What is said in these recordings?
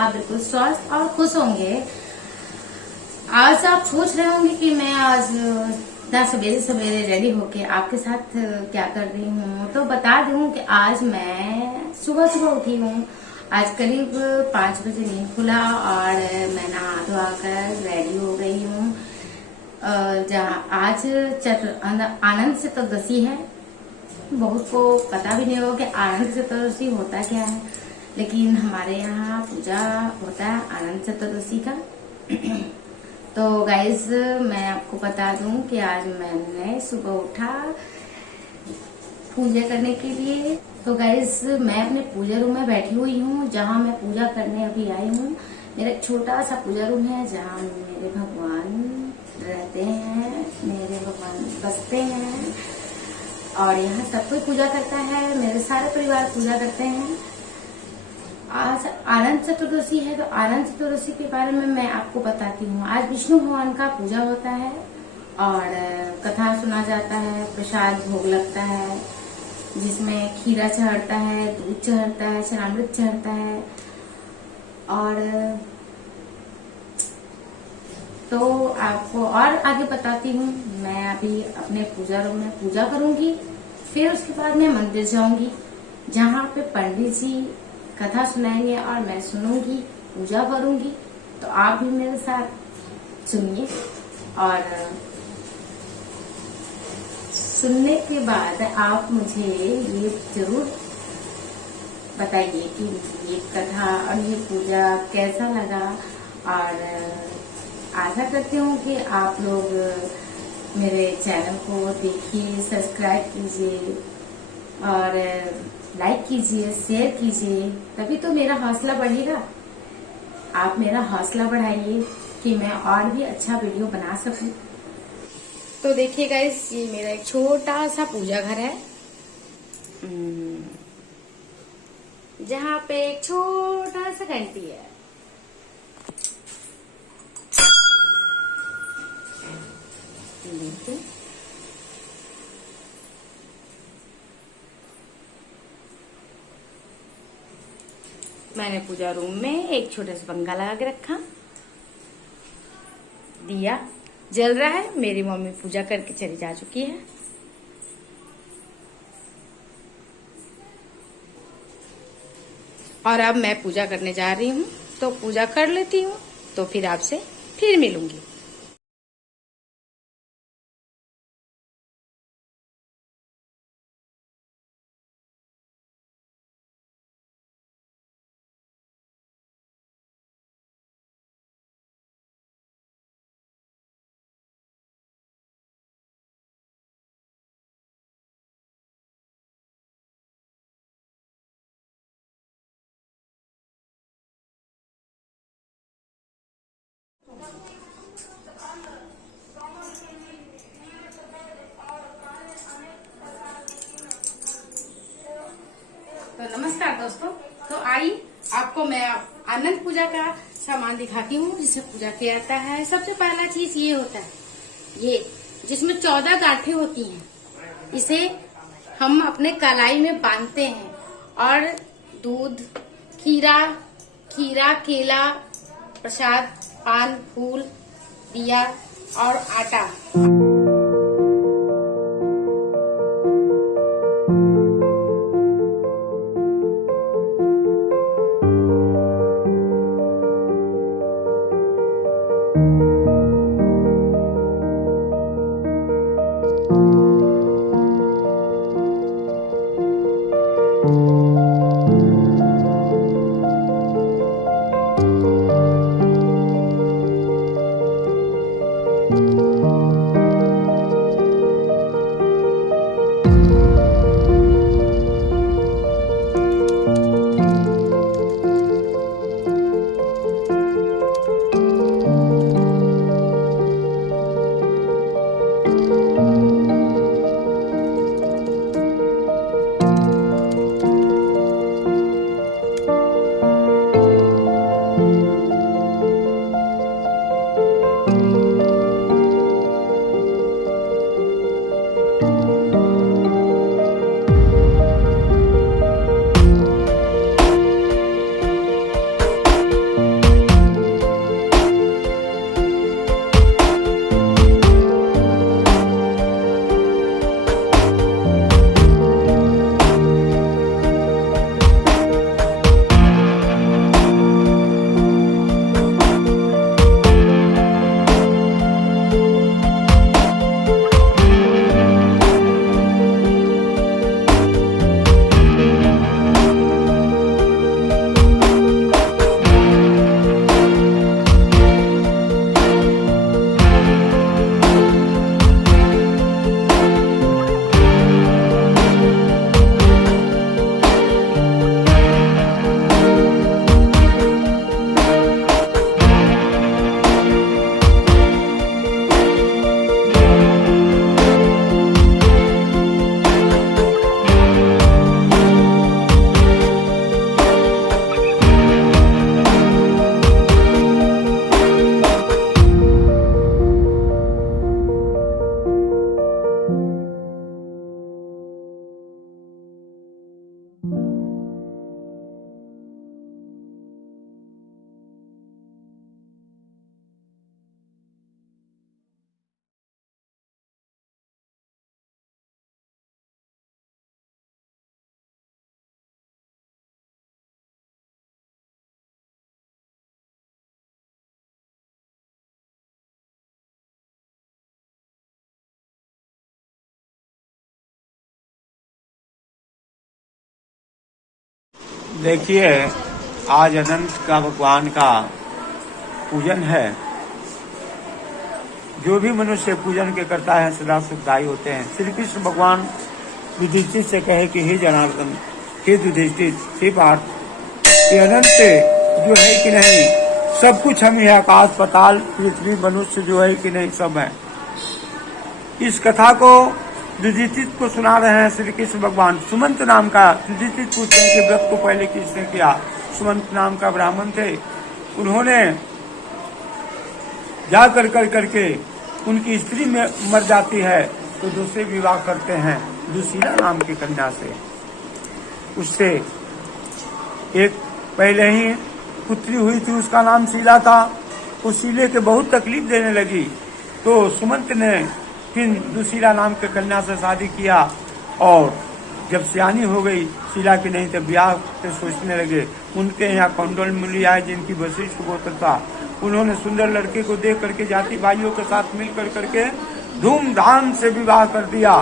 आप बिल्कुल स्वस्थ और खुश होंगे। आज आप सोच रहे होंगे कि मैं आज इतना सवेरे सवेरे रेडी होके आपके साथ क्या कर रही हूँ। तो बता दूं कि आज मैं सुबह सुबह उठी हूँ। आज करीब 5 बजे नींद खुला और मैं नहा धोआ कर रेडी हो गई हूँ। जहाँ आज आनंद चतुर्दशी है। बहुत को पता भी नहीं होगा कि आनंद चतुर्दशी होता क्या है, लेकिन हमारे यहाँ पूजा होता है आनंद चतुर्दशी का। तो गाइज मैं आपको बता दूं कि आज मैंने सुबह उठा पूजा करने के लिए। तो गाइज मैं अपने पूजा रूम में बैठी हुई हूँ, जहाँ मैं पूजा करने अभी आई हूँ। मेरा एक छोटा सा पूजा रूम है जहाँ मेरे भगवान रहते हैं, मेरे भगवान बसते हैं और यहाँ सब कोई पूजा करता है। मेरे सारे परिवार पूजा करते हैं। आज आनंद चतुर्दशी है, तो आनंद चतुर्दशी के बारे में मैं आपको बताती हूँ। आज विष्णु भगवान का पूजा होता है और कथा सुना जाता है, प्रसाद भोग लगता है, जिसमें खीरा चढ़ता है, दूध चढ़ता है, चरणामृत चढ़ता है। और तो आपको और आगे बताती हूँ। मैं अभी अपने पूजा रूम में पूजा करूंगी, फिर उसके बाद मैं मंदिर जाऊंगी, जहाँ पे पंडित जी कथा सुनाएंगे और मैं सुनूंगी, पूजा करूंगी। तो आप भी मेरे साथ सुनिए और सुनने के बाद आप मुझे ये जरूर बताइए कि ये कथा और ये पूजा कैसा लगा। और आशा करती हूँ कि आप लोग मेरे चैनल को देखिए, सब्सक्राइब कीजिए और लाइक कीजिए, शेयर कीजिए, तभी तो मेरा हौसला बढ़ेगा। आप मेरा हौसला बढ़ाइए कि मैं और भी अच्छा वीडियो बना सकूं। तो देखिए गाइस, ये मेरा एक छोटा सा पूजा घर है, जहाँ पे एक छोटा सा घंटी है। देखिए मैंने पूजा रूम में एक छोटा सा पंखा लगा के रखा, दिया जल रहा है। मेरी मम्मी पूजा करके चली जा चुकी है। और अब मैं पूजा करने जा रही हूँ, तो पूजा कर लेती हूँ, तो फिर आपसे फिर मिलूंगी। तो नमस्कार दोस्तों, तो आई आपको मैं आनंद पूजा का सामान दिखाती हूँ, जिसे पूजा किया जाता है। सबसे पहला चीज ये होता है, ये जिसमें 14 गांठें होती हैं। इसे हम अपने कलाई में बांधते हैं और दूध, खीरा, केला, प्रसाद, पान, फूल, दिया और आटा। देखिए, आज अनंत का भगवान का पूजन है। जो भी मनुष्य पूजन के करता है सदा सुखदायी होते हैं। श्री कृष्ण भगवान युधिष्ठिर से कहे कि हे जनार्दन, हे युधिष्ठिर, हे पार्थ, ये अनंत जो है कि नहीं, सब कुछ हम है, आकाश पाताल पृथ्वी मनुष्य जो है कि नहीं, सब है। इस कथा को युधिष्ठिर को सुना रहे हैं श्री कृष्ण भगवान। सुमंत नाम का, युधिष्ठिर पूछते हैं कि व्रत को पहले किसने किया। सुमंत नाम का ब्राह्मण थे, उन्होंने जा कर करके उनकी स्त्री में मर जाती है तो दूसरे विवाह करते हैं दुशीला नाम की कन्या से। उससे एक पहले ही पुत्री हुई थी, उसका नाम शीला था। उस शीले के बहुत तकलीफ देने लगी तो सुमंत ने फिर दुशीला नाम के कन्या से शादी किया और जब सियानी हो गई शीला की नहीं तो ब्याह के सोचने लगे। उनके यहाँ कौंडल मुनि आए जिनकी वशिष्ठ गोत्र था। उन्होंने सुंदर लड़के को देख करके जाति भाइयों के साथ मिल करके धूमधाम से विवाह कर दिया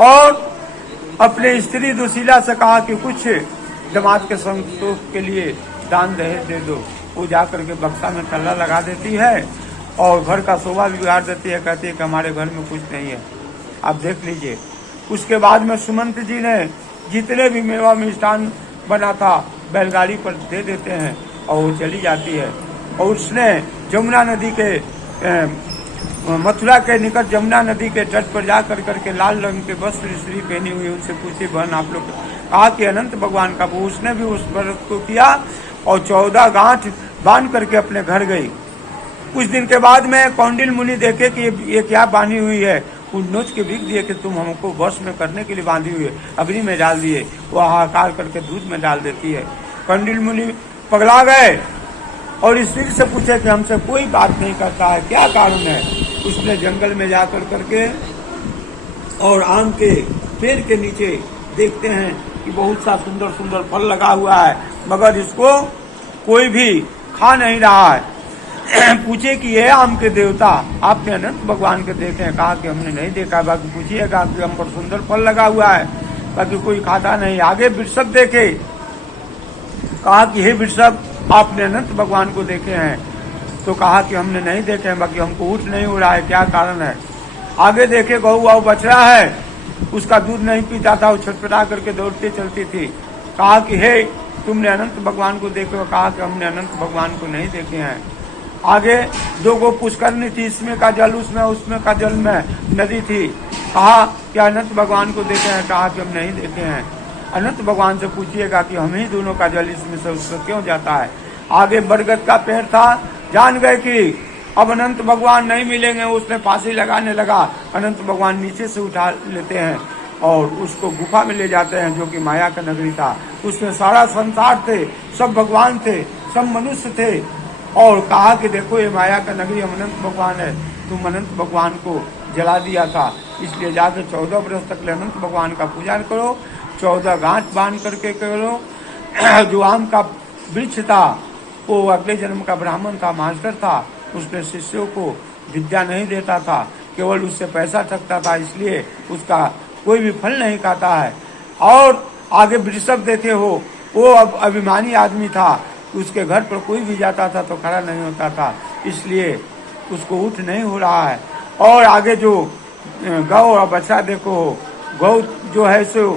और अपने स्त्री दुशीला से कहा कि कुछ दामाद के संतोष के लिए दान दहेज दे दो। वो जाकर के बक्सा में तल्ला लगा देती है और घर का शोभा बिगाड़ देती है। कहती है कि हमारे घर में कुछ नहीं है, आप देख लीजिए। उसके बाद में सुमंत जी ने जितने भी मेवा मिष्ठान बना था बैलगाड़ी पर दे देते हैं और वो चली जाती है। और उसने जमुना नदी के मथुरा के निकट जमुना नदी के तट पर जा करके लाल रंग के वस्त्र स्त्री पहनी हुई उनसे पूछी, बहन आप लोग, कहा कि अनंत भगवान का। वो उसने भी उस व्रत को किया और 14 गांठ बांध करके अपने घर गई। कुछ दिन के बाद में कौंडिल मुनि देखे कि ये क्या बांधी हुई है। वो नोच के बिक दिए कि तुम हमको वश में करने के लिए बांधी हुई है। अग्नि में डाल दिए, वो हाहाकार करके दूध में डाल देती है। कौंडिल मुनि पगला गए और स्त्री से पूछे कि हमसे कोई बात नहीं करता है, क्या कारण है। उसने जंगल में जाकर करके और आम के पेड़ के नीचे देखते हैं कि बहुत सा सुंदर सुंदर फल लगा हुआ है मगर इसको कोई भी खा नहीं रहा है। पूछे कि ये आम के देवता आपने अनंत भगवान के देखे हैं। कहा कि हमने नहीं देखा। बाकी पूछिएगा कि हम पर सुंदर फल लगा हुआ है, बाकी कोई खाता नहीं। आगे वृषभ देखे, कहा कि हे वृषभ आपने अनंत भगवान को देखे हैं। तो कहा कि हमने नहीं देखे हैं, बाकी हमको ऊँट नहीं हो रहा है, क्या कारण है। आगे देखे गऊ और बछड़ा है, उसका दूध नहीं पीता था, वो छटपटा करके दौड़ती चलती थी। कहा कि हे तुमने अनंत भगवान को देखे हो। कहा कि हमने अनंत भगवान को नहीं देखे हैं। आगे 2 गो पुष्करनी थी, इसमें का जल उसमें का जल में नदी थी। कहा कि अनंत भगवान को देखे हैं। कहा कि हम नहीं देखे हैं। अनंत भगवान से पूछिएगा कि हम ही दोनों का जल इसमें से उससे क्यों जाता है। आगे बरगद का पेड़ था, जान गए कि अब अनंत भगवान नहीं मिलेंगे। उसने फांसी लगाने लगा। अनंत भगवान नीचे से उठा लेते हैं और उसको गुफा में ले जाते हैं जो कि माया का नगरी था। उसमें सारा संसार थे, सब भगवान थे, सब मनुष्य थे। और कहा कि देखो ये माया का नगरी अनंत भगवान है, तुम अनंत भगवान को जला दिया था, इसलिए जाकर 14 वर्ष तक अनंत भगवान का पूजा करो, 14 गांठ बांध करके करो। जो आम का वृक्ष था वो अगले जन्म का ब्राह्मण था, मास्टर था। उसने शिष्यों को विद्या नहीं देता था, केवल उससे पैसा ठगता था, इसलिए उसका कोई भी फल नहीं खाता है। और आगे वृषभ देखे हो, वो अब अभिमानी आदमी था, उसके घर पर कोई भी जाता था तो खड़ा नहीं होता था, इसलिए उसको उठ नहीं हो रहा है। और आगे जो गौ और बछड़ा देखो, गौ जो है सो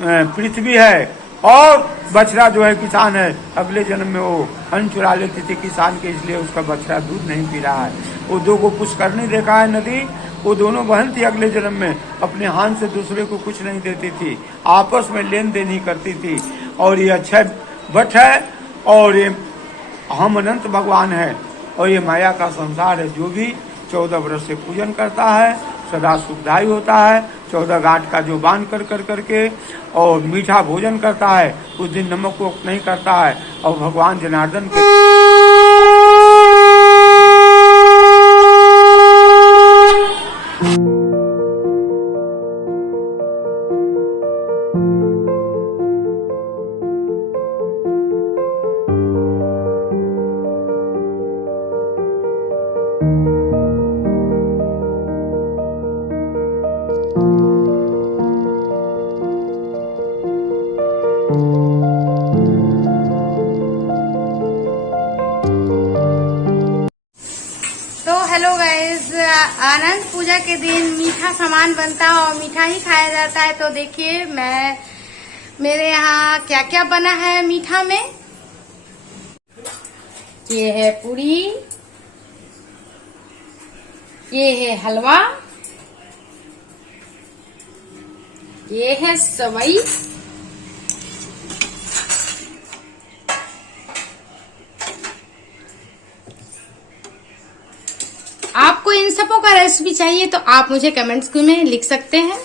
पृथ्वी है और बछड़ा जो है किसान है। अगले जन्म में वो अन्न चुरा लेती थी किसान के, इसलिए उसका बछड़ा दूध नहीं पी रहा है। वो 2 को पुष्करनी देखा है नदी, वो दोनों बहन थी। अगले जन्म में अपने हाथ से दूसरे को कुछ नहीं देती थी, आपस में लेन देन ही करती थी। और ये अक्षय वट है और ये हम अनंत भगवान है और ये माया का संसार है। जो भी 14 वर्ष से पूजन करता है सदा सुखदायी होता है। 14 गांठ का जो बांध करके और मीठा भोजन करता है, उस दिन नमक को नहीं करता है और भगवान जनार्दन के Thank you. अनंत पूजा के दिन मीठा सामान बनता है और मीठा ही खाया जाता है। तो देखिए मेरे यहाँ क्या क्या बना है मीठा में। ये है पूरी, ये है हलवा, ये है सेवई, आपको इन सबों का रेसिपी चाहिए तो आप मुझे कमेंट्स में लिख सकते हैं।